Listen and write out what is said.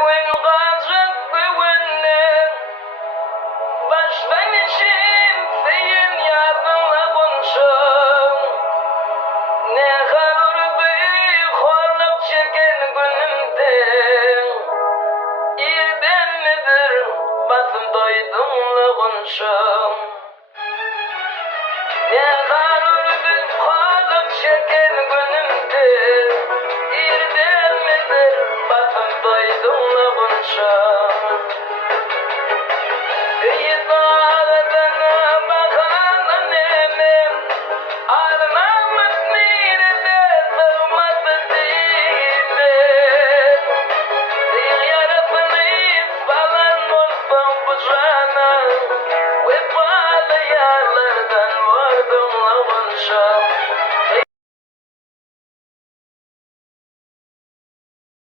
Güven gazık güvenle başlayın içim feyin yardımla konuşum. Ne kalırdı horluk çeken günümde, İyiden nedir basın doydumla konuşum.